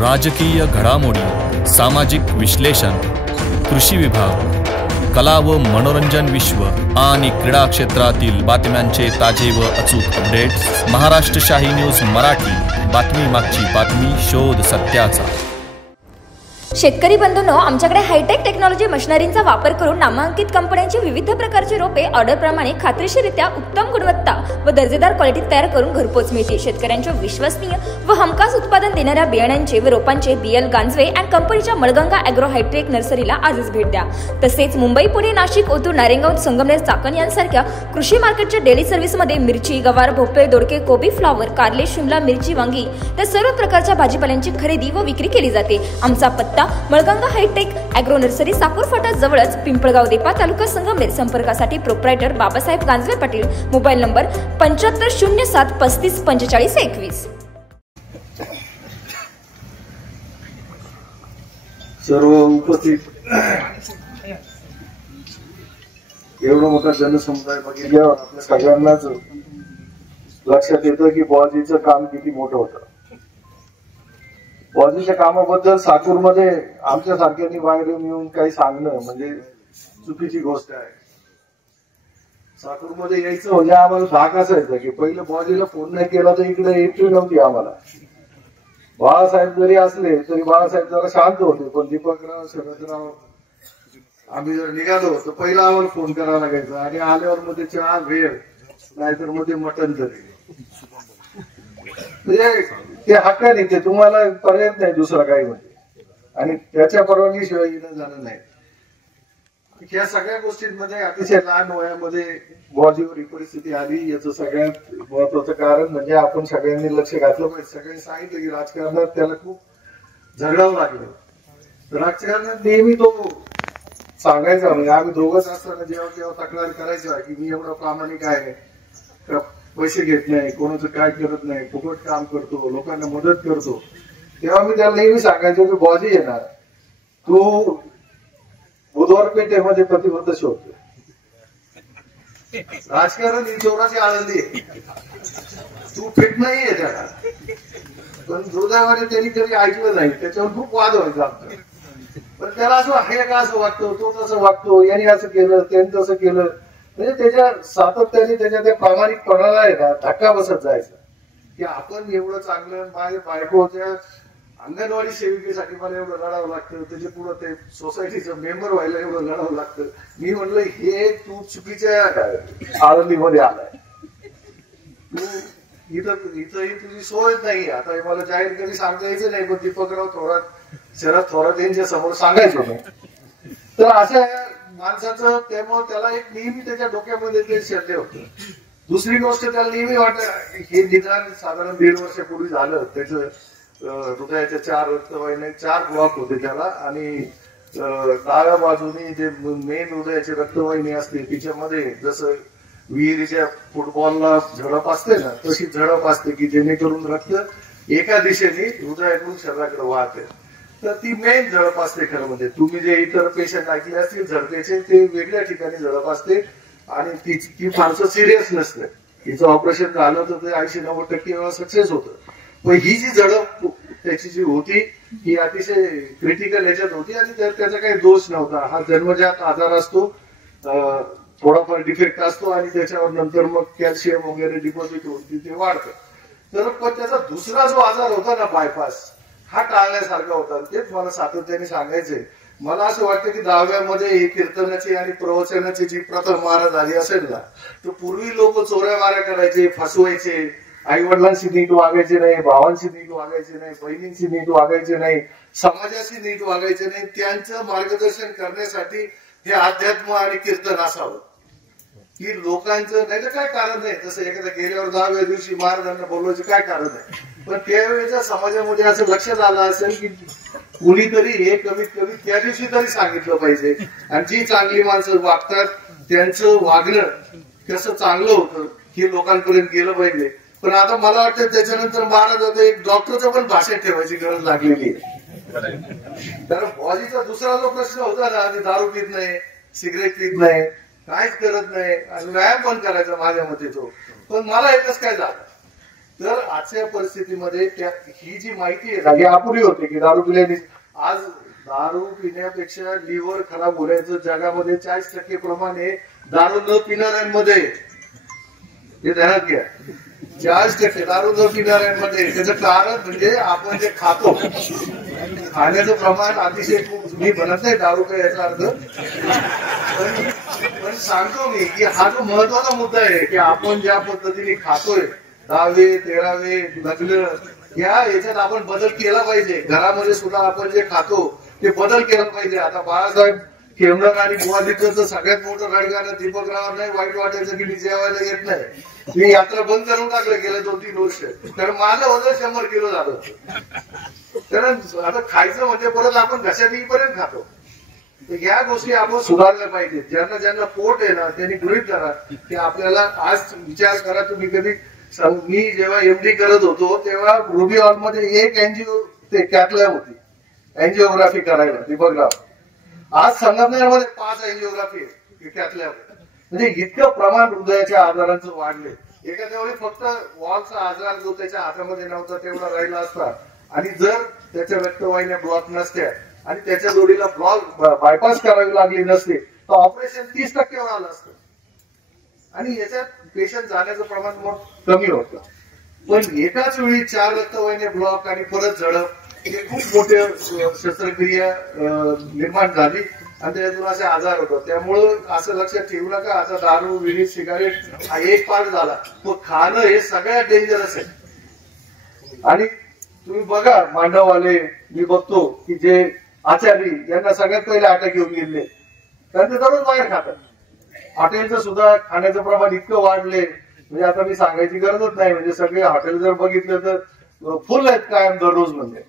राजकीय घडामोडी, सामाजिक विश्लेषण, कृषी विभाग, कला व मनोरंजन विश्व आणि क्रीडा क्षेत्रातील बातम्यांचे ताजे व अचूक अपडेट्स महाराष्ट्र शाही न्यूज मराठी. बातमी मागची बातमी, शोध सत्याचा. शेतकरी बंधूंनो, आमच्याकडे हायटेक टेक्नॉलॉजी मशिनरींचा वापर करून नामांकित कंपन्यांची विविध प्रकारची रोपे ऑर्डरप्रमाणे खात्रीशीररित्या उत्तम गुणवत्ता व दर्जेदार क्वालिटीत तयार करून घरपोच मिळते. शेतकऱ्यांच्या विश्वसनीय व हमखास उत्पादन देणाऱ्या बियाण्यांचे व रोपांचे BL गांजवे अँड कंपनीच्या मळगंगा ॲग्रो हायटेक नर्सरीला आजच भेट द्या. तसेच मुंबई, पुणे, नाशिक, ओतूर, नारायणगाव, संगमनेर, चाकण यांसारख्या कृषी मार्केटच्या डेली सर्व्हिसमध्ये मिरची, गवार, भोपळे, दोडके, कोबी, फ्लॉवर, कारले, शिमला मिरची, वांगी त्या सर्व प्रकारच्या भाजीपाल्यांची खरेदी व विक्री केली जाते. आमचा पत्ता Malganga high tech agro nursery, Sakur फाटा जवळच, पिंपळगाव देपा, तालुका संगमनेर. संपर्कासाठी proprietor Babasaheb Ganjawe Patil. Mobile number 7507 35 45 21. सर्व उपस्थित एवढा मोठा जनसमुदाय बघितल्यावर आपल्या सगळ्यांनाच लक्षात येतं की बुवाजीचं काम किती मोठं होतं. बुवाजीच्या कामाबद्दल साकूरमध्ये आमच्या सारख्यांनी बाहेर येऊन काही सांगणं म्हणजे चुकीची गोष्ट आहे. साकूरमध्ये यायचं म्हणजे आम्हाला धाक असायचं की पहिलं बुवाजीला फोन नाही केला तर इकडे एंट्री नव्हती आम्हाला. बाळासाहेब जरी असले तरी बाळासाहेब जरा शांत होते, पण दीपकराव, शरदराव आम्ही जर निघालो तर पहिला आम्हाला फोन करावा लागायचा आणि आल्यावर मग ते चहा वेळ नाहीतर मग ते मटण तरी म्हणजे ते हक्काने ते तुम्हाला पर्याय नाही दुसरा काही म्हणजे. आणि त्याच्या परवानगीशिवाय येणं झालं नाही. या सगळ्या गोष्टींमध्ये अतिशय लहान वयामध्ये बुवाजीवर ही परिस्थिती आली. याचं सगळ्यात महत्वाचं कारण म्हणजे आपण सगळ्यांनी लक्ष घातलं पाहिजे. सगळ्यांनी सांगितलं की राजकारणात त्याला खूप झगडावं लागलं. राजकारणात नेहमी तो सांगायचा म्हणजे आम्ही दोघंच असताना जेव्हा जेव्हा तक्रार करायचा की मी एवढं प्रामाणिक आहे, पैसे घेत नाही, कोणाचं काय करत नाही, फुकट काम करतो, लोकांना मदत करतो, तेव्हा मी त्याला नेहमी सांगायचो की बुवाजी येणार, तू बुधवार पेठेमध्ये प्रतिबद्ध शोधतो. राजकारण ही चोराची आळंदी आहे, तू फिट नाहीये त्याला. पण दुर्दैवाने त्यांनी कधी ऐकलं नाही. त्याच्यावर खूप वाद व्हायचा आमचा. पण त्याला असं हे का असं वागतो, तो तसं वागतो, यांनी असं केलं, त्यांनी तसं केलं, म्हणजे त्याच्या सातत्याने त्याच्या त्या प्रामाणिकपणाला आहे ना धक्का बसत जायचा की आपण एवढं चांगलं. माझ्या बायकोच्या अंगणवाडी सेविकेसाठी मला एवढं लढावं लागतं, त्याच्या पुढं ते सोसायटीचं मेंबर व्हायला एवढं लढावं लागतं. मी म्हणलं हे तू चुकीच्या आळंदीमध्ये आलाय, तू इथंही तुझी सोय नाही. आता मला जाहीर कधी सांगता यायचं नाही, पण दीपकराव थोरात, शरद थोरात यांच्या समोर सांगायचो मी. तर अशा माणसाचं त्यामुळे त्याला एक नेहमी त्याच्या डोक्यामध्ये ते शल्य होतं. दुसरी गोष्ट त्याला नेहमी वाटत हे निदान साधारण 1.5 वर्षापूर्वी झालं. त्याचं हृदयाच्या 4 रक्तवाहिन्या 4 ब्लॉक होते त्याला आणि डाव्या बाजूने जे मेन हृदयाची रक्तवाहिनी असते तिच्यामध्ये जसं विहिरीच्या फुटबॉलला झडप असते ना तशी झडप असते की जेणेकरून रक्त एका दिशेने हृदयातून शरीराकडे वाहते. तर ती मेन झडप असते. खरं म्हणजे तुम्ही जे इतर पेशंट ऐकले असतील झडपेचे ते वेगळ्या ठिकाणी झडप असते आणि ती फारसं सिरियस नसते. तिचं ऑपरेशन झालं तर ते 80-90% वेळा सक्सेस होतं. पण ही जी झडप त्याची जी होती ही अतिशय क्रिटिकल याच्यात होती आणि त्याचा काही दोष नव्हता. हा जन्मजात आजार असतो, थोडाफार डिफेक्ट असतो आणि त्याच्यावर नंतर मग कॅल्शियम वगैरे डिपॉझिट होऊन तिथे वाढतं. तर पण त्याचा दुसरा जो आजार होता ना बायपास, हा टाळण्यासारखा होता. तेच मला सातत्याने सांगायचंय. मला असं वाटतं की 10व्यामध्ये ही कीर्तनाची आणि प्रवचनाची जी प्रथा मारा झाली असेल ना, तर पूर्वी लोक चोऱ्या माऱ्या करायचे, फसवायचे, आई वडिलांशी नीट वागायचे नाही, भावांशी नीट वागायचे नाही, बहिणींशी नीट वागायचे नाही, समाजाशी नीट वागायचे नाही. त्यांचं मार्गदर्शन करण्यासाठी हे अध्यात्म आणि कीर्तन असावं की लोकांचं. नाही तर काय कारण नाही. तसं एखाद्या गेल्यावर 10व्या दिवशी महाराजांना बोलवायचं काय कारण आहे. पण त्यावेळेच्या समाजामध्ये असं लक्षात आलं असेल की कुणीतरी हे कमीत कमी त्या दिवशी तरी सांगितलं पाहिजे. आणि जी चांगली माणसं वागतात त्यांचं वागणं कसं चांगलं होतं हे लोकांपर्यंत गेलं पाहिजे. पण आता मला वाटतं त्याच्यानंतर महाराज आता एक डॉक्टरचं पण भाषण ठेवायची गरज लागलेली आहे. कारण बुवाजीचा दुसरा जो प्रश्न होता ना, ते दारू पित नाही, सिगरेट पित नाही, काहीच करत नाही आणि व्यायाम पण करायचा माझ्या मते तो. पण मला एकच काय झालं तर आजच्या परिस्थितीमध्ये ही जी माहिती आहे ही अपुरी होते की दारू पिल्याने आज दारू पिण्यापेक्षा लिव्हर खराब होण्याचं जगामध्ये 40% प्रमाण आहे दारू न पिणाऱ्यांमध्ये. हे ध्यानात घ्या, 40% दारू न पिणाऱ्यांमध्ये. त्याचं कारण म्हणजे आपण जे खातो, खाण्याचं प्रमाण अतिशय खूप. मी म्हणत नाही दारू काय याचा अर्थ, पण सांगतो मी की हा जो महत्वाचा मुद्दा आहे की आपण ज्या पद्धतीने खातोय 10वे 13वे लग्न याच्यात आपण बदल केला पाहिजे. घरामध्ये सुद्धा आपण जे खातो ते बदल केला पाहिजे. आता बाळासाहेब खेमणकर आणि बुवाजीचं सगळ्यात मोठं रडगाणं दीपकराव नाही वाईट वाटायचं की मी जेवायला येत नाही. मी यात्रा बंद करून टाकलं गेले 2-3 वर्ष, कारण माझं वजन 100 किलो झालं. कारण आता खायचं म्हणजे परत आपण घशात येईपर्यंत खातो. तर या गोष्टी आपण सुधारल्या पाहिजेत. ज्यांना ज्यांना पोट आहे ना त्यांनी गृहीत करा की आपल्याला आज विचार करा. तुम्ही कधी, मी जेव्हा एमडी करत होतो तेव्हा रुबी हॉलमध्ये एक एनजीओ ते कॅथलॅब होती एनजिओग्राफी करायला दीपकराव. आज संगमनेरमध्ये 5 एनजिओग्राफी कॅथलॅब. म्हणजे इतकं प्रमाण हृदयाच्या आजारांचं वाढले. एखाद्या वेळी फक्त वॉलचा आजार जो त्याच्या हातामध्ये नव्हता तेवढा राहिला असता, आणि जर त्याच्या रक्तवाहिन्या ब्लॉक नसत्या आणि त्याच्या जोडीला बायपास करावी लागली नसते तर ऑपरेशन 30% आलं असतं आणि याच्यात पेशंट जाण्याचं प्रमाण मग कमी होतं. पण एकाच वेळी 4 रक्तवाहिन्या ब्लॉक आणि परत झडप, हे खूप मोठे शस्त्रक्रिया निर्माण झाली आणि त्यातून असे आजार होतात. त्यामुळं असं लक्षात ठेवू नका आता दारू विडी सिगारेट हा एक पार्ट झाला, पण खाणं हे सगळ्यात डेंजरस आहे. आणि तुम्ही बघा मांडववाले, मी बघतो की जे आचारी यांना सगळ्यात पहिले अटॅक येऊन गेले, कारण ते दररोज बाहेर खातात. हॉटेलचं सुद्धा खाण्याचं प्रमाण इतकं वाढले म्हणजे आता मी सांगायची गरजच नाही. म्हणजे सगळे हॉटेल जर बघितलं तर फुल आहेत कायम दररोज. म्हणजे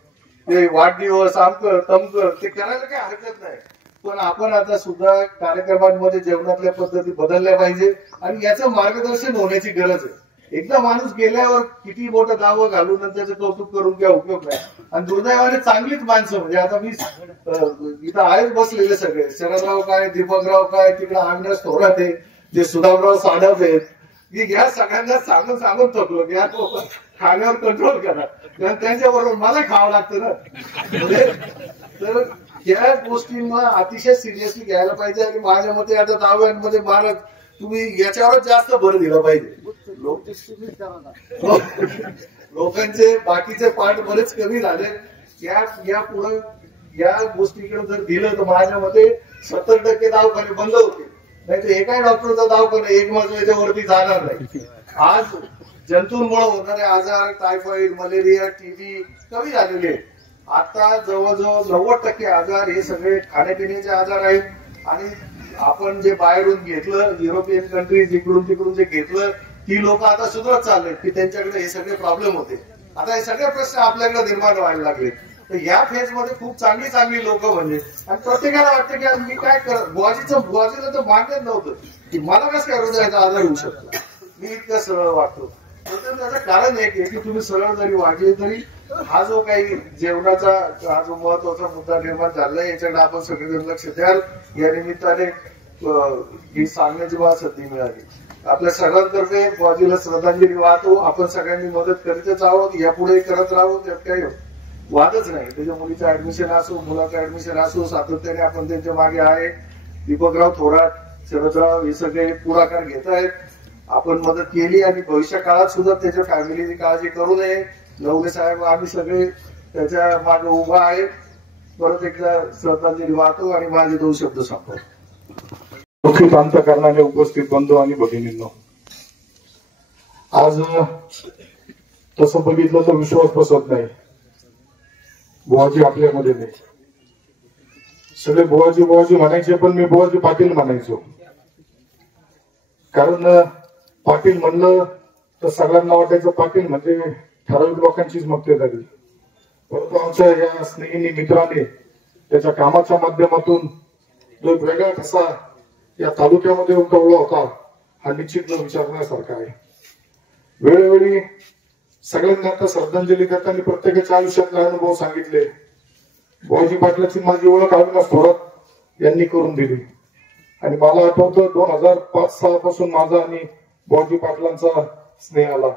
ते वाढदिवस आमकं तमकं ते करायला काही हरकत नाही, पण आपण आता सुद्धा कार्यक्रमांमध्ये जेवणातल्या पद्धती बदलल्या पाहिजे आणि याचं मार्गदर्शन होण्याची गरज आहे. एकदा माणूस गेल्यावर किती मोठं दावं घालून त्याचं कौतुक करून काय उपयोग नाही. आणि दुर्दैवाने चांगलीच माणसं, म्हणजे आता मी इथं आहेत बसलेले सगळे, शरदराव काय, दीपकराव काय, तिकडे आमदार थोरात आहे, ते सुधामराव साडप आहेत, की या सगळ्यांना सांगून सांगून थकलो की या खाण्यावर कंट्रोल करा, कारण त्यांच्याबरोबर मला खावं लागतं ना. म्हणजे तर या गोष्टींना अतिशय सिरियसली घ्यायला पाहिजे. आणि माझ्या मते आता दाव्यांमध्ये महाराज तुम्ही याच्यावरच जास्त भर दिला पाहिजे. लोकांचे बाकीचे पाठ बरेच कमी झाले. या पुढे या गोष्टीकडे जर दिलं तर माझ्या मते 70% दवाखाने बंद होते. नाही तर एकाही डॉक्टरचा दवाखाना 1 मजल्याच्या वरती जाणार नाही. आज जंतूंमुळे होणारे आजार, टायफॉइड, मलेरिया, टीबी कमी झालेले आहेत. आता जवळजवळ 90% आजार हे सगळे खाण्यापिण्याचे आजार आहेत. आणि आपण जे बाहेरून घेतलं, युरोपियन कंट्रीज इकडून तिकडून जे घेतलं, ती लोक आता सुधरत चाललेत की त्यांच्याकडे हे सगळे प्रॉब्लेम होते. आता हे सगळे प्रश्न आपल्याकडे निर्माण व्हायला लागले. तर या फेज मध्ये खूप चांगली चांगली लोक म्हणजे, आणि प्रत्येकाला वाटतं की मी काय कर, बुवाजीला तर मान्यच नव्हतं की मला कसं काय हृदयाचा आजार होऊ शकतो, मी इतकं सरळ वाटतो. त्याचं कारण एक आहे की तुम्ही सरळ जरी वागले तरी हा जो काही जेवणाचा हा जो महत्वाचा मुद्दा निर्माण झालाय याच्याकडे आपण सगळेजण लक्ष द्याल. या निमित्ताने ही सांगण्याची मला संधी मिळाली. आपल्या सगळ्यांतर्फे बुवाजीला श्रद्धांजली वाहतो. आपण सगळ्यांनी मदत करीतच आहोत, यापुढे करत राहू, त्यात काही वादच नाही. त्याच्या मुलीचं ऍडमिशन असो, मुलाचं ऍडमिशन असो, सातत्याने आपण त्यांच्या मागे आहे. दीपकराव थोरात, शरदराव हे सगळे पुढाकार घेत आहेत. आपण मदत केली आणि भविष्य काळात सुद्धा त्याच्या फॅमिलीची काळजी करू नये. नवले साहेब आम्ही सगळे त्याच्या मागे उभा आहे. परत एकदा श्रद्धांजली वाहतो आणि माझे 2 शब्द सांगतो. दुःखित अंतःकरणाने उपस्थित बंधू आणि भगिनींनो, आज तसं बघितलं तर विश्वास बसत नाही. बुवाजी आपल्यामध्ये नाही. सगळे बुवाजी बुवाजी म्हणायचे, पण मी बुवाजी पाटील म्हणायचो. कारण पाटील म्हणलं तर सगळ्यांना वाटायचं पाटील म्हणजे ठराविक लोकांचीच मक्तेदारी. परंतु आमच्या या स्नेही मित्राने त्याच्या कामाच्या माध्यमातून जो वेगळा कसा या तालुक्यामध्ये उमटवला होता हा निश्चित न विचारण्यासारखा आहे. वेळोवेळी सगळ्यांना आता श्रद्धांजली करताना प्रत्येकाच्या आयुष्यातले अनुभव सांगितले. बुवाजी पाटलाची माझी ओळख अविनाश थोरात यांनी करून दिली. आणि मला आठवतं 2005-06 पासून माझा आणि बुवाजी पाटलांचा स्नेह आला.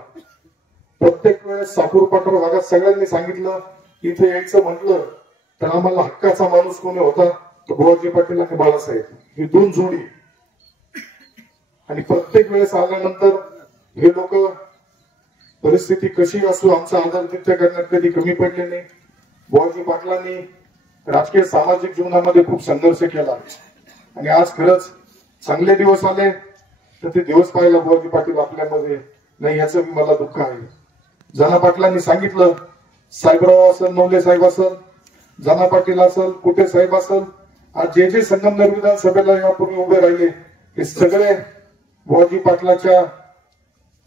प्रत्येक वेळेस साकूर पाठर भागात सगळ्यांनी सांगितलं इथे यायचं म्हटलं तर आम्हाला हक्काचा माणूस कोणी होता तर बुवाजी पाटील आणि बाळासाहेब, ही दोन जोडी. आणि प्रत्येक वेळेस आल्यानंतर हे लोक परिस्थिती कशी असो आमचा आदरातिथ्य करण्यात कधी कमी पडले नाही. बुवाजी पाटलांनी राजकीय सामाजिक जीवनामध्ये खूप संघर्ष केला आणि आज खरंच चांगले दिवस आले तर ते दिवस पाहायला बुवाजी पाटील आपल्यामध्ये नाही याचं मला दुःख आहे. जना पाटलांनी सांगितलं, साहेबराव असेल, नवले साहेब असेल, जना पाटील असेल, कुटे साहेब असेल, आज जे जे संगमनेर विधानसभेला यापूर्वी उभे राहिले हे सगळे बुवाजी पाटलाच्या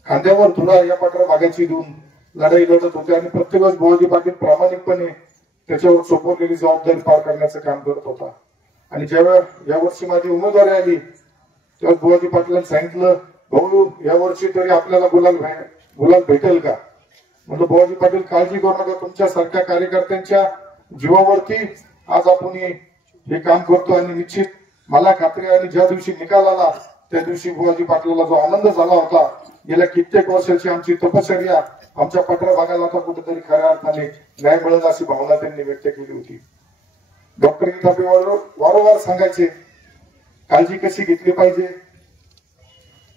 खांद्यावर धुळा या पाठरा भागाची देऊन लढाई लढत होते आणि प्रत्येक वेळेस बुवाजी पाटील प्रामाणिकपणे त्याच्यावर सोपवलेली जबाबदारी पार करण्याचं काम करत होता. आणि ज्यावेळेस यावर्षी माझी उमेदवारी आली तेव्हा बुवाजी पाटलांनी सांगितलं, भाऊ यावर्षी तरी आपल्याला गुलाल भेटेल का? म्हटलं बुवाजी पाटील काळजी करू नका, तुमच्या सारख्या कार्यकर्त्यांच्या जीवावरती आज आपण हे काम करतो आणि निश्चित मला खात्री आहे. आणि ज्या दिवशी निकाल आला त्या दिवशी बुवाजी पाटलाला जो आनंद झाला होता, गेल्या कित्येक वर्षाची आमची तपश्चर्या आमच्या पठरा भागाला आता कुठेतरी खऱ्या अर्थाने न्याय मिळेल अशी भावना त्यांनी व्यक्त केली होती. डॉक्टर गीतापे वारंवार सांगायचे काळजी कशी घेतली पाहिजे.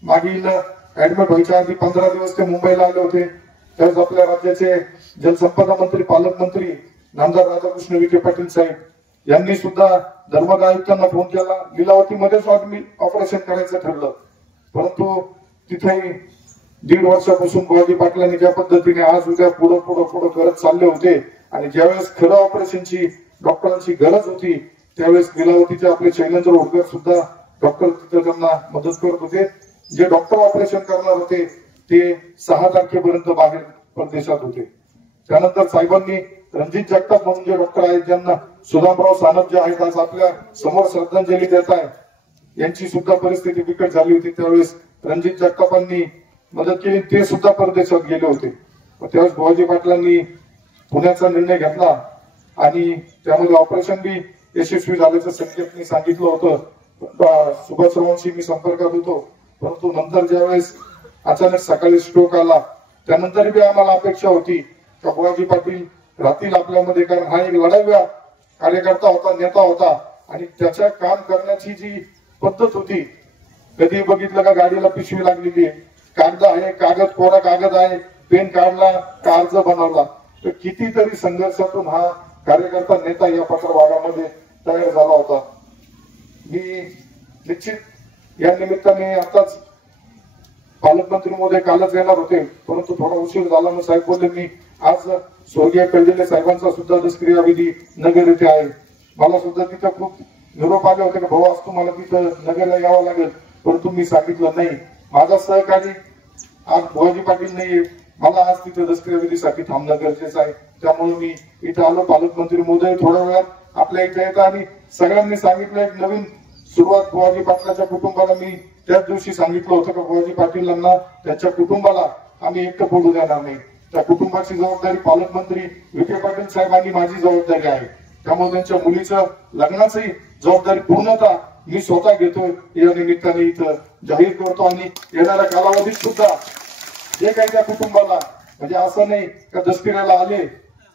मागील ऍडमिट व्हायच्या आधी 15 दिवस ते मुंबईला आले होते. त्यावेळेस आपल्या राज्याचे जलसंपदा मंत्री, पालकमंत्री नामदार राधाकृष्ण विखे पाटील साहेब यांनी सुद्धा धर्मादाय आयुक्तांना फोन केला. लीलावतीमध्येच ऑपरेशन करायचं ठरलं, परंतु तिथेही 1.5 वर्षापासून बुवाजी पाटलांनी ज्या पद्धतीने आज उद्या पुढं पुढं पुढं करत चालले होते आणि ज्यावेळेस खरं ऑपरेशनची डॉक्टरांची गरज होती त्यावेळेस लीलावतीचे आपले शैलेंद्र होडकर सुद्धा डॉक्टर तिथे त्यांना मदत करत होते. जे डॉक्टर ऑपरेशन करणार होते ते 6 तारखेपर्यंत बाहेर परदेशात होते. त्यानंतर साहेबांनी रणजित जगताप म्हणून जे डॉक्टर आहेत, ज्यांना सुदामराव सानप जे आहेत आज आपल्या समोर श्रद्धांजली देत आहे, यांची सुद्धा परिस्थिती बिकट झाली होती. त्यावेळेस रणजित जगतापांनी मदत केली, ते सुद्धा परदेशात गेले होते. त्यावेळेस बुवाजी पाटलांनी पुण्याचा निर्णय घेतला आणि त्यामध्ये ऑपरेशन बी यशस्वी झाल्याचं संकेतनी सांगितलं होतं. सुभाषरावांशी मी संपर्कात होतो, परंतु नंतर ज्यावेळेस अचानक सकाळी स्ट्रोक आला त्यानंतर बी आम्हाला अपेक्षा होती का बुवाजी पाटील राहतील आपल्यामध्ये, कारण हा एक लढाव्या कार्यकर्ता होता, नेता होता आणि त्याच्या काम करण्याची जी पद्धत होती, कधी बघितलं का गाडीला पिशवी लागलेली आहे, कागद आहे, कागद कोरा कागद आहे, पेन काढला का अर्ज बनवला, तर कितीतरी संघर्षातून हा कार्यकर्ता नेता या पठार भागामध्ये तयार झाला होता. मी निश्चित या निमित्ताने आताच पालकमंत्री महोदय कालच येणार होते, परंतु थोडा उशीर झाला म्हणून साहेब बोलले मी आज स्वर्गीय कळदिले साहेबांचा सुद्धा दसक्रिया विधी नगर येथे आहे. मला सुद्धा तिथं खूप निरोप आले होते की भाऊ आज तुम्हाला तिथं नगरला यावं लागेल, परंतु मी सांगितलं नाही, माझा सहकारी आज बुवाजी पाटील नाही, मला आज तिथे दसक्रिया विधीसाठी थांबणं गरजेचं आहे. त्यामुळे मी इथं आलो. पालकमंत्री महोदय थोड्या वेळात आपल्या इथे येतात आणि सगळ्यांनी सांगितलं एक नवीन सुरुवात बुवाजी पाटलाच्या कुटुंबाला. मी त्याच दिवशी सांगितलं होतं की बुवाजी पाटीलांना त्यांच्या कुटुंबाला आम्ही एकटं पडू देणार नाही. त्या कुटुंबाची जबाबदारी पालकमंत्री विखे पाटील साहेब आणि माझी जबाबदारी आहे. त्यामुळे त्यांच्या मुलीचं लग्नाची जबाबदारी पूर्णतः मी स्वतः घेतो, या निमित्ताने इथं जाहीर करतो. आणि येणाऱ्या कालावधीत सुद्धा जे काही त्या कुटुंबाला, म्हणजे असं नाही का दसऱ्याला आले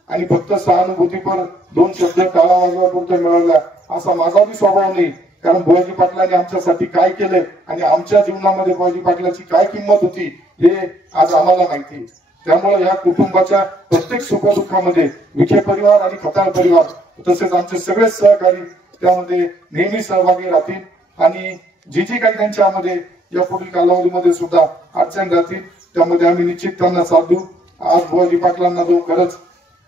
आणि फक्त सहानुभूतीपर 2 शब्द टाळा वाजवापुरते मिळवल्या, असा माझा बी स्वभाव नाही. कारण बुवाजी पाटलांनी आमच्यासाठी काय केलंय आणि आमच्या जीवनामध्ये बुवाजी पाटलाची काय किंमत होती हे आज आम्हाला माहिती. त्यामुळे या कुटुंबाच्या प्रत्येक सुखदुःखामध्ये विखे परिवार आणि खताळ परिवार तसेच आमचे सगळे सहकारी त्यामध्ये नेहमी सहभागी राहतील आणि जी काही त्यांच्यामध्ये या पुढील कालावधीमध्ये सुद्धा अडचण राहतील त्यामध्ये आम्ही निश्चित त्यांना साथ देऊ. आज बुवाजी पाटलांना जो खरंच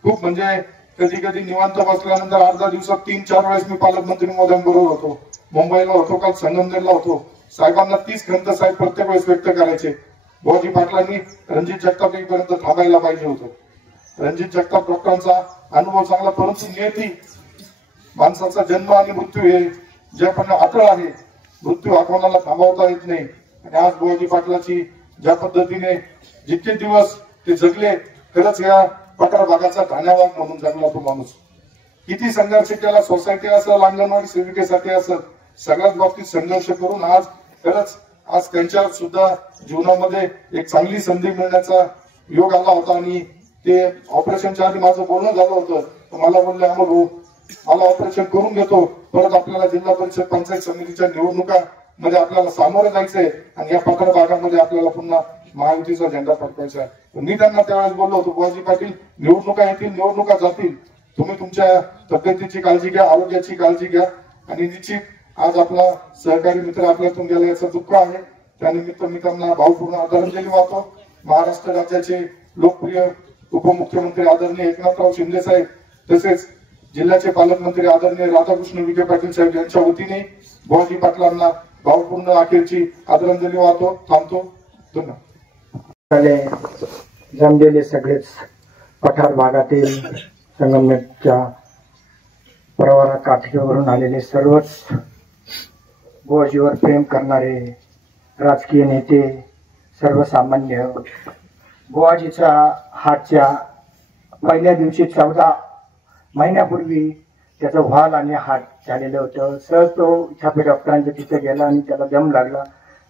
खूप म्हणजे कधी कधी निवांत बसल्यानंतर अर्धा दिवसात 3-4 वेळेस मी पालकमंत्री महोदयांबरोबर होतो, मुंबईला होतो, काल संगमनेरला होतो. साहेबांना 30 खंत साहेब प्रत्येक वेळेस व्यक्त करायचे. बुवाजी पाटलांनी रणजित जगताप पर्यंत थांबायला पाहिजे होतं. रणजित जगताप डॉक्टरांचा अनुभव चांगला, परंतु नियती माणसाचा जन्म आणि मृत्यू हे ज्याप्रमाणे अटळ आहे, मृत्यू हा कोणाला थांबवता येत नाही. आणि आज बुवाजी पाटलाची ज्या पद्धतीने जितके दिवस ते जगले, खरंच या पठार भागाचा धान्यवाग म्हणून जगला तो माणूस. किती संघर्ष केला, सोसायटी असेल, अंगणवाडी सेविकेसाठी असेल, सगळ्याच बाबतीत संघर्ष करून आज खरंच आज त्यांच्या सुद्धा जीवनामध्ये एक चांगली संधी मिळण्याचा योग आला होता आणि ते ऑपरेशनच्या आधी माझं बोलणं झालं होतं. तर मला बोलले अमोल भाऊ मला ऑपरेशन करून घेतो, परत आपल्याला जिल्हा परिषद पंचायत समितीच्या निवडणुका मध्ये आपल्याला सामोरं जायचंय आणि या पात्र भागामध्ये आपल्याला पुन्हा महायुतीचा झेंडा फडकायचा आहे. मी त्यांना त्यावेळेस बोललो होतो, बुवाजी पाटील निवडणुका येतील, निवडणुका जातील, तुम्ही तुमच्या तब्येतीची काळजी घ्या, आरोग्याची काळजी घ्या. आणि निश्चित आज आपला सहकारी मित्र आपल्यातून गेला याचं दुःख आहे. त्यानिमित्त मी त्यांना भावपूर्ण आदरांजली वाहतो. महाराष्ट्र राज्याचे लोकप्रिय उपमुख्यमंत्री आदरणीय एकनाथराव शिंदे साहेब तसेच जिल्ह्याचे पालकमंत्री आदरणीय राधाकृष्ण विखे पाटील साहेब यांच्या वतीने बुवाजी पाटलांना भावपूर्ण अखेरची आदरांजली वाहतो. थांबतो. धन्यवाद. जमलेले सगळेच पठार भागातील संगमनेरच्या प्रवारा काठीवरून आलेले सर्वच बुवाजीवर प्रेम करणारे राजकीय नेते, सर्वसामान्य, बुवाजीचा हार्टच्या पहिल्या दिवशी 14 महिन्यापूर्वी त्याचं व्हाल आणि हार्ट झालेलं होतं. सहज तो इथापे डॉक्टरांच्या तिथे गेला आणि त्याला दम लागला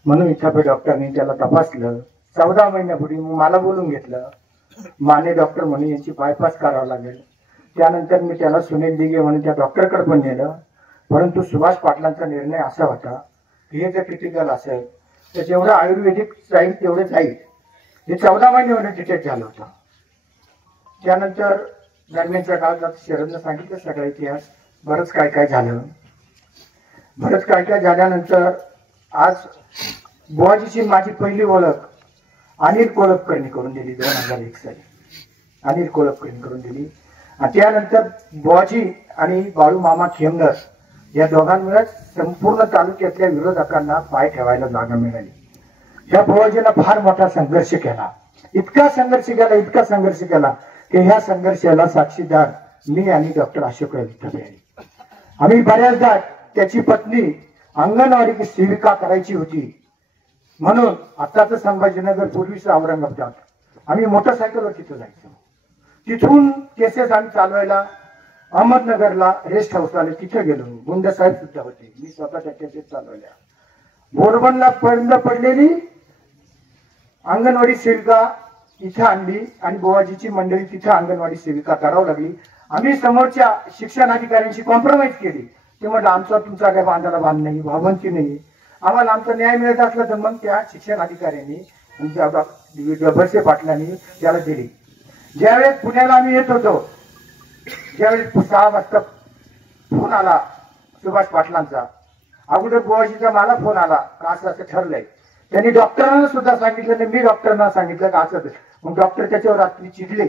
म्हणून इथापे डॉक्टरांनी त्याला तपासलं. 14 महिन्यापूर्वी मला बोलून घेतलं. माने डॉक्टर म्हणून याची बायपास करावं लागेल. त्यानंतर मी त्याला सुनील दिघे म्हणून त्या डॉक्टरकडे पण नेलं. परंतु सुभाष पाटलांचा निर्णय असा होता की हे जर क्रिटिकल असेल तर जेवढं आयुर्वेदिक जाईल तेवढं जाईल. हे 14 महिने डिटेक्ट झालं होतं. त्यानंतर दरम्यानच्या काळात शरदनं सांगितलं सगळा इतिहास, बरंच काय काय झालं. बरंच काय काय झाल्यानंतर आज बुवाजीची माझी पहिली ओळख अनिल कोळपकरनी करून दिली 2001 साली. अनिल कोळपकरनी करून दिली. आणि त्यानंतर बुवाजी आणि बाळू मामा खेमनर या दोघांमुळे संपूर्ण तालुक्यातल्या विरोधकांना पाय ठेवायला जागा मिळाली. ह्या बुवाजीला फार मोठा संघर्ष केला. इतका संघर्ष केला की ह्या संघर्षाला साक्षीदार मी आणि डॉक्टर अशोकराव विठ्ठल. आम्ही बऱ्याचदा त्याची पत्नी अंगणवाडी सेविका करायची होती म्हणून आताच संभाजीनगर पूर्वीचं औरंगाबाद आम्ही मोटरसायकलवर तिथं जायचो. तिथून केसेस आम्ही चालवायला अहमदनगरला रेस्ट हाऊस आले, तिथे गेलो. गुंड साहेब सुद्धा होते. मी स्वतः त्या केसेस चालवल्या. बोरबनला बंद पडलेली अंगणवाडी सेविका इथं आणली आणि बुवाजीची मंडळी तिथं अंगणवाडी सेविका करावं लागली. आम्ही समोरच्या शिक्षण अधिकाऱ्यांशी कॉम्प्रोमाइज केली. ते म्हटलं आमचा तुमचा काय बांधाला बांध नाही, भावंती नाही, आम्हाला आमचा न्याय मिळत असला तर मग त्या शिक्षण अधिकाऱ्यांनी भरसे पाटलांनी त्याला दिली. ज्यावेळेस पुण्याला आम्ही येत होतो ज्यावेळेस 6 वाजता फोन आला सुभाष पाटलांचा. अगोदर बुवाजीचा मला फोन आला का असं असं ठरलंय. त्यांनी डॉक्टरांना सुद्धा सांगितलं नाही, मी डॉक्टरांना सांगितलं का असं. मग डॉक्टर त्याच्यावर रात्री चिडले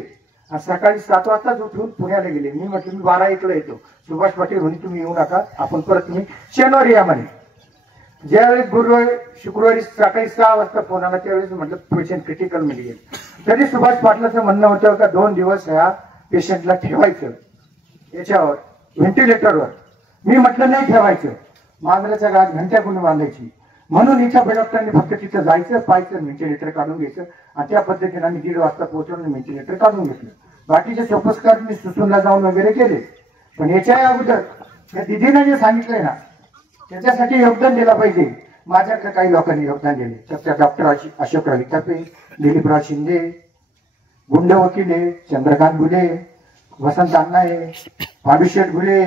आणि सकाळी 7 वाजताच उठून पुण्याला गेले. मी म्हटलं मी 12-1ला येतो. सुभाष पाटील म्हणे तुम्ही येऊ नका, आपण परत तुम्ही शनिवारी या म्हणे. ज्यावेळेस गुरुवारी शुक्रवारी सकाळी 6 वाजता फोन आला त्यावेळेस म्हटलं पेशंट क्रिटिकल मध्ये गेले. तरी सुभाष पाटलाचं म्हणणं होतं का 2 दिवस ह्या पेशंटला ठेवायचं याच्यावर व्हेंटिलेटरवर. मी म्हटलं नाही ठेवायचं, मांजराच्या गावात घंट्या कोणी बांधायची म्हणून इथं डॉक्टरांनी फक्त तिथं जायचं, पाहायचं, व्हेंटिलेटर काढून घ्यायचं आणि त्या पद्धतीने आम्ही 1:30 वाजता पोहोचवून व्हेंटिलेटर काढून घेतलं. बाकीचे सोपस्कार मी सुसूनला जाऊन वगैरे केले. पण याच्या अगोदर त्या दिदीनं जे सांगितलंय ना त्याच्यासाठी योगदान दिलं पाहिजे. माझ्याकडे काही लोकांनी योगदान दिले. त्या डॉक्टर अशोकराव विठापे, दिलीपराव शिंदे, गुंड वकिले, चंद्रकांत गुले, वसंत अण्णाये, पांडुशेठ गुले,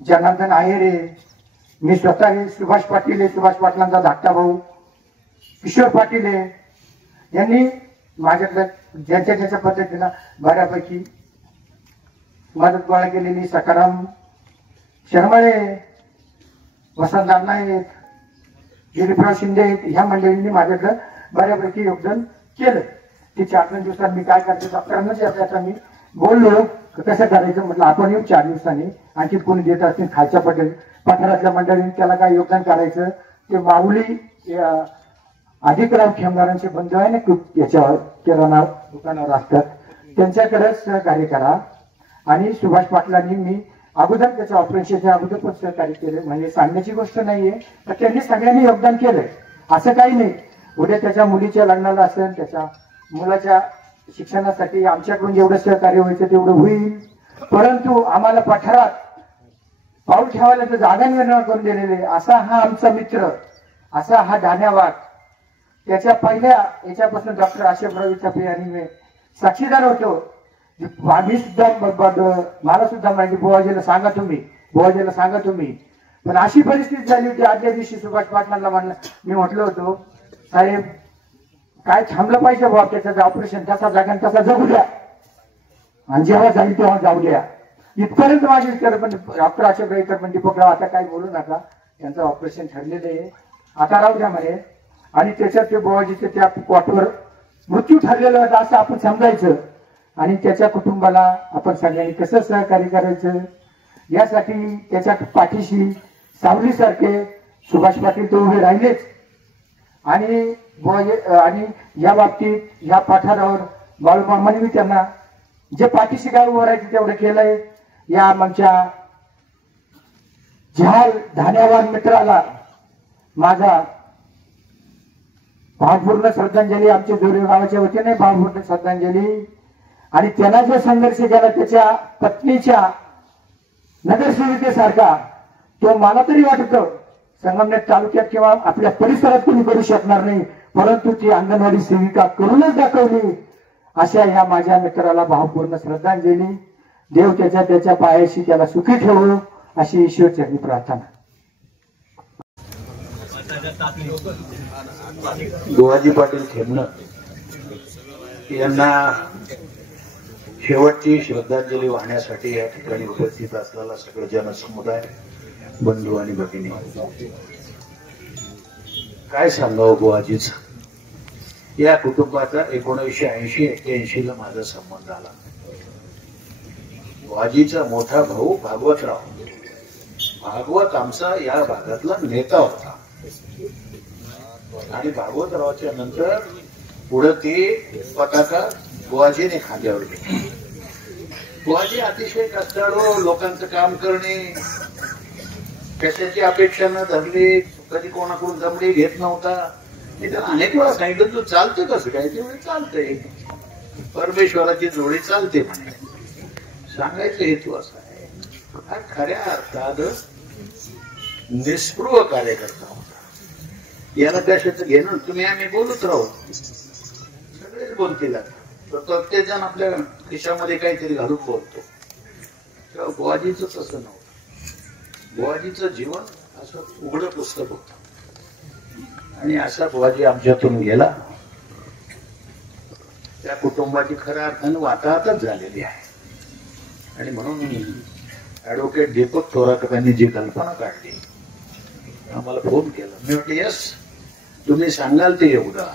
जनार्दन आहेरे, मी स्वतः सुभाष पाटील, सुभाष पाटलांचा धाकटा भाऊ किशोर पाटील यांनी माझ्याकडे ज्यांच्या पद्धतीनं बऱ्यापैकी मदत गोळा केलेली. सकाराम शर्मळे, वसंत अण्णाये, दिलीपराव शिंदे ह्या मंडळींनी माझ्याकडे बऱ्यापैकी योगदान केलं. ते 4-5 दिवसात मी काय करतो डॉक्टरांनाच याचा मी बोललो कसं करायचं. म्हटलं आपण येऊ 4 दिवसांनी, आणखी कोणी देत असतील खालच्या पठारातल्या मंडळींनी त्याला काय योगदान करायचं. ते माऊली अधिकराव खेमनारांचे बंधू आहे ना याच्यावर किराणा दुकानावर असतात त्यांच्याकडे सहकार्य करा. आणि सुभाष पाटलांनी मी अगोदर त्याचं ऑपरेशनच्या अगोदर पण सहकार्य केलं. म्हणजे सांगण्याची गोष्ट नाहीये, तर त्यांनी सगळ्यांनी योगदान केलंय असं काही नाही. उद्या त्याच्या मुलीच्या लग्नाला असेल, त्याच्या मुलाच्या शिक्षणासाठी आमच्याकडून जेवढं सहकार्य व्हायचं तेवढं होईल. परंतु आम्हाला पठारात पाऊल ठेवायला तर जागा निर्माण करून दिलेले असा हा आमचा मित्र, असा हा धान्यावाद. त्याच्या पहिल्या याच्यापासून डॉक्टर आशेफराव विचापे आणि मी साक्षीदार होतो. आम्ही सुद्धा मला सुद्धा माहिती बुवाजीला सांगा तुम्ही. पण अशी परिस्थिती झाली होती. आदल्या दिवशी सुभाष पाटलांना मी म्हटलं होतो, साहेब काय थांबलं पाहिजे बाबा, त्याचं ऑपरेशन तसा जागा तसा जगू द्या आणि जेव्हा जाईल तेव्हा जाऊ द्या. इथपर्यंत माझे विचार. पण डॉक्टर आशेफराव पण दीपकराव आता काही बोलू नका, त्यांचं ऑपरेशन ठरलेलं आहे, आता राहू द्या म्हणे. आणि त्याच्यात ते बुवाजीचे त्या कॉटवर मृत्यू ठरलेला होता असं आपण समजायचं. आणि त्याच्या कुटुंबाला आपण सगळ्यांनी कसं सहकार्य करायचं यासाठी त्याच्या पाठीशी सावलीसारखे सुभाष पाटील ते उभे राहिलेच. आणि या बाबतीत या पाठारावर बाळूमामांनी मी त्यांना जे पाठीशी काय उभं राहायचं तेवढं केलंय. या आमच्या जहाल धान्यवान मित्राला माझा भावपूर्ण श्रद्धांजली, आमच्या जोरे गावाच्या वतीने भावपूर्ण श्रद्धांजली. आणि त्याला जो संघर्ष केला त्याच्या पत्नीच्या नगरसेविकेसारखा तो मला तरी वाटतं संगमनेर तालुक्यात किंवा आपल्या परिसरात कोणी करू शकणार नाही, परंतु ती अंगणवाडी सेविका करूनच दाखवली. अशा ह्या माझ्या मित्राला भावपूर्ण श्रद्धांजली. देव त्याच्या पायाशी त्याला सुखी ठेवू अशी ईश्वरचरणी प्रार्थना. बुवाजी पाटील खेमणं यांना शेवटची श्रद्धांजली वाहण्यासाठी या ठिकाणी उपस्थित असलेला सगळं जनसमुदाय, बंधू आणि भगिनी, काय सांगावं बुवाजीच. या कुटुंबाचा 1980-81 ला माझा संबंध आला. बुवाजीचा मोठा भाऊ भागवत आमचा या भागातला नेता होता. आणि भागवतरावाच्या नंतर पुढे ती पताका बुवाजीने खांद्यावर घेतली. बुवाजी अतिशय कष्टाळू, लोकांचं काम करणे, कशाची अपेक्षा न धरली, कधी कोणाकडून जमली घेत नव्हता. मी त्याला अनेक वेळा सांगितलं, तू चालतं कसं काय? तेवढे चालतंय, परमेश्वराची जोडी चालते म्हणे. सांगायचं हेतू असा आहे, हा खऱ्या अर्थात निस्पृह कार्यकर्ता होता. याला कशाचं घेणं, तुम्ही आम्ही बोलत राहू, सगळेच बोलतील. तर प्रत्येक जण आपल्या खिशामध्ये काहीतरी घालून बोलतो. तेव्हा बुवाजीचं तसं नव्हतं. बुवाजीचं जीवन असं उघडं पुस्तक होतं. आणि असा बुवाजी आमच्यातून गेला. त्या कुटुंबाची खऱ्या अर्थानं वाताहतच झालेली आहे. आणि म्हणून ऍडव्होकेट दीपक थोराकरांनी जी कल्पना काढली, आम्हाला फोन केला. मी म्हटलं यस, तुम्ही सांगाल ते एवढा.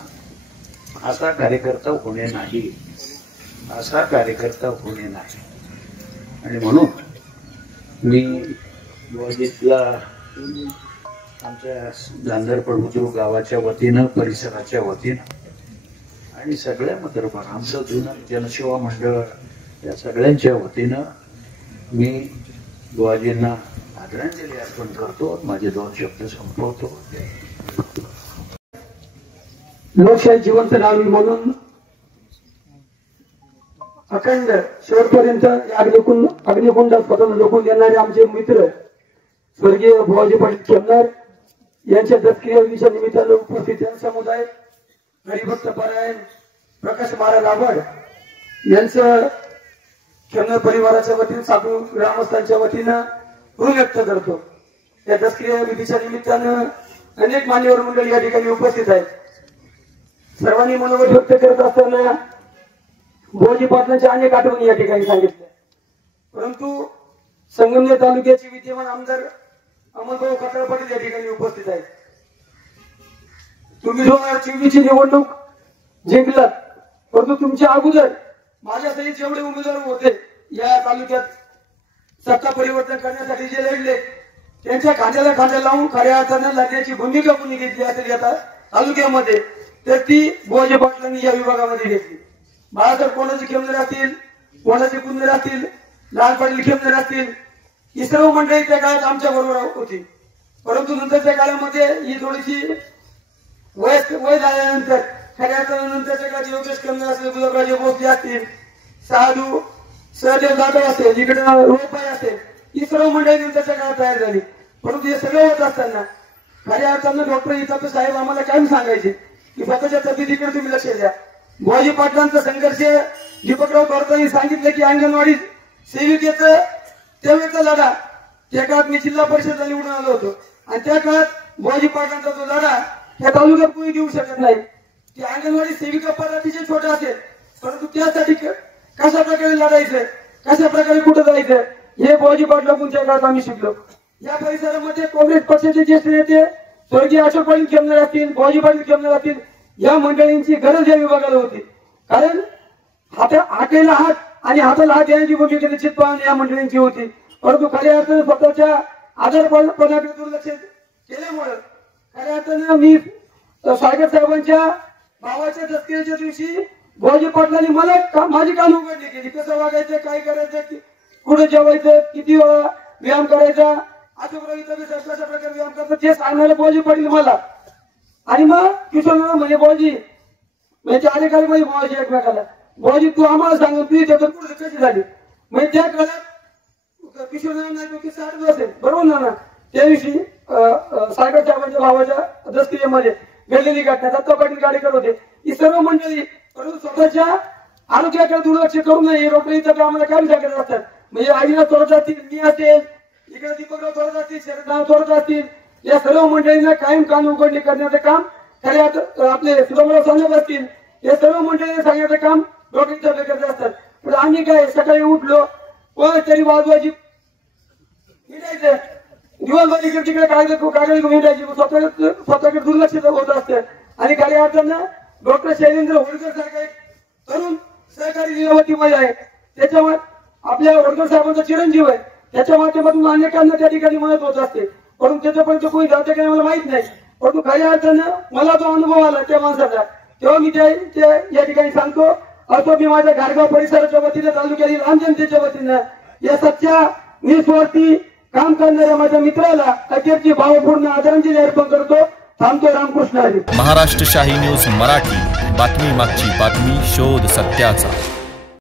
असा कार्यकर्ता होणे नाही, असा कार्यकर्ता होणे नाही. आणि म्हणून मी बुवाजीला आमच्या गांधरपड बुद्रुक गावाच्या वतीनं, परिसराच्या वतीनं आणि सगळ्या दरबार, आमचं जुनं जनसेवा मंडळ, या सगळ्यांच्या वतीनं मी बुवाजींना आदरांजली अर्पण करतो. माझे 2 शब्द संपवतो. लोकशाही जिवंत राहावी म्हणून अखंड शेवटपर्यंत अग्निकुंडात स्वतंत्र झोकून देणारे आमचे मित्र स्वर्गीय बुवाजी पाटील खेमणार यांच्या दत्तक्रियेच्या निमित्तानं उपस्थित समुदाय, हरिभक्त पारायण प्रकाश महाराज आव्हाड यांचं खेमणार परिवाराच्या वतीने, साधू ग्रामस्थांच्या वतीनं ऋण व्यक्त करतो. या दत्तक्रिया विधीच्या निमित्तानं अनेक मान्यवर मंडळी या ठिकाणी उपस्थित आहेत. सर्वांनी मनोगत व्यक्त करत असताना बुवाजी पाटलांच्या अनेक आठवणी या ठिकाणी सांगितल्या. परंतु संगमनेर तालुक्याचे विद्यमान आमदार अमोलभाऊ खताळ पाटील या ठिकाणी उपस्थित आहेत. तुम्ही 2024 ची निवडणूक जिंकलात, परंतु तुमच्या अगोदर माझ्यासहित जेवढे उमेदवार होते या तालुक्यात सत्ता परिवर्तन करण्यासाठी जे लढले, त्यांच्या खांद्याला खांदा लावून खऱ्या अर्थानं लढण्याची भूमिका कोणी घेतली असेल या तालुक्यामध्ये, तर ती बुवाजी पाटलांनी या विभागामध्ये घेतली. बाळासाहेब कोणाचे खेमणार असतील, कोणाचे कुंदर असतील, लाल पाटील खेमणार असतील, ही सर्व मंडळी त्या काळात आमच्या बरोबर होती. परंतु नंतरच्या काळामध्ये ही थोडीशी वय झाल्यानंतर खऱ्या नंतरच्या काळात योगेश खेमणार असतील, गुलाबराजे भोसले असतील, साधू सहदेव जाधव असेल, इकडे रोपाई असेल, ही सर्व मंडळी नंतरच्या काळात तयार झाली. परंतु हे सगळं होत असताना खऱ्या अर्थानं डॉक्टर इथापे साहेब आम्हाला काय सांगायचे की स्वतःच्या तब्येतीकडे तुम्ही लक्ष द्या. बुवाजी पाटलांचा संघर्ष दीपकराव थोरातांनी सांगितलं की अंगणवाडी सेविकेचं त्यावेळेचा लढा, त्या काळात मी जिल्हा परिषदला निवडून आलो होतो आणि त्या काळात बुवाजी पाटलांचा जो लढा ह्या तालुक्यात कोणी देऊ शकत नाही. की अंगणवाडी सेविका पद अतिशय छोटा असेल, परंतु त्यासाठी कशा प्रकारे लढायचं, कशा प्रकारे कुठं जायचं हे बुवाजी पाटलांच्या काळात आम्ही शिकलो. या परिसरामध्ये काँग्रेस पक्षाचे ज्येष्ठ नेते स्वर्गीय अशोक पाटील खेमणार असतील, बुवाजी पाटील खेमणार असतील, या मंडळींची गरज या विभागाला होती. कारण हाताला हात आणि हाताला हात देण्याची भूमिका निश्चितपणे या मंडळींची होती. परंतु खऱ्या अर्थानं स्वतःच्या आधारपणाकडे दुर्लक्ष केल्यामुळे खऱ्या अर्थानं मी सागर साहेबांच्या भावाच्या दसऱ्याच्या दिवशी बुवाजी पाटलांनी मला माझी कान उघडली केली. कसं वागायचं, काय करायचं, कुठे जेवायचं, किती वेळा व्यायाम करायचा, असं कशा प्रकारे व्यायाम करतात ते सांगणारे बुवाजी पाटील मला. आणि मग किशोर म्हणजे बुवाजी म्हणजे अधिकारी म्हणजे बुवाजी एकमेकाला, बुवाजी तू आम्हाला सांग तुझी तब्येत कशी झाली. म्हणजे त्या काळात किशोर नाही की 60 दिवस असेल बरोबर ना. त्या दिवशी सागर साहेबांच्या भावाच्या दसऱ्यामध्ये घडलेली घटना, दत्ता पाटील गाडेकर होते, ही सर्व मंडळी परंतु स्वतःच्या आरोग्याकडे दुर्लक्ष करू नये. डॉक्टर इथं आम्हाला काय विचार असतात. म्हणजे आईला थोडत असतील, मी असेल, इकडे दीपकराव थोडत असतील, शरदराव थोडत असतील, या सर्व मंडळींना कायम कान उघडणी करण्याचं काम खऱ्या आपले सुधामराव सांगत असतील, या सर्व मंडळींना सांगण्याचं काम डॉक्टर इथं करत असतात. पण आम्ही काय सकाळी उठलो कोणतरी वाजवायची मिटायचं, दिवसभर इकडे तिकडे कागद मिटायची, स्वतःकडे दुर्लक्ष होत असते. आणि काही अर्थानं डॉक्टर शैलेंद्र होळकर सारखा एक तरुण सहकारी लीलावतीमध्ये आहे, त्याच्यामुळे आपल्या होळकर साहेबांचा चिरंजीव आहे, त्याच्या माध्यमातून अनेकांना त्या ठिकाणी मदत होत असते. परंतु त्याच्यापर्यंत कोणी जाते का मला माहित नाही. परंतु खऱ्या अर्थानं मला जो अनुभव आला त्या माणसाचा, तेव्हा मी या ठिकाणी सांगतो. असो मी माझ्या घारगाव परिसराच्या वतीने, तालुक्यातील आम जनतेच्या वतीनं या सच्च्या निस्वार्थी काम करणाऱ्या माझ्या मित्राला अखेरची भावपूर्ण आदरांजली अर्पण करतो. थांबतो. रामकृष्ण हरी. महाराष्ट्र शाही न्यूज मराठी, बातमी मागची बातमी, शोध सत्याचा.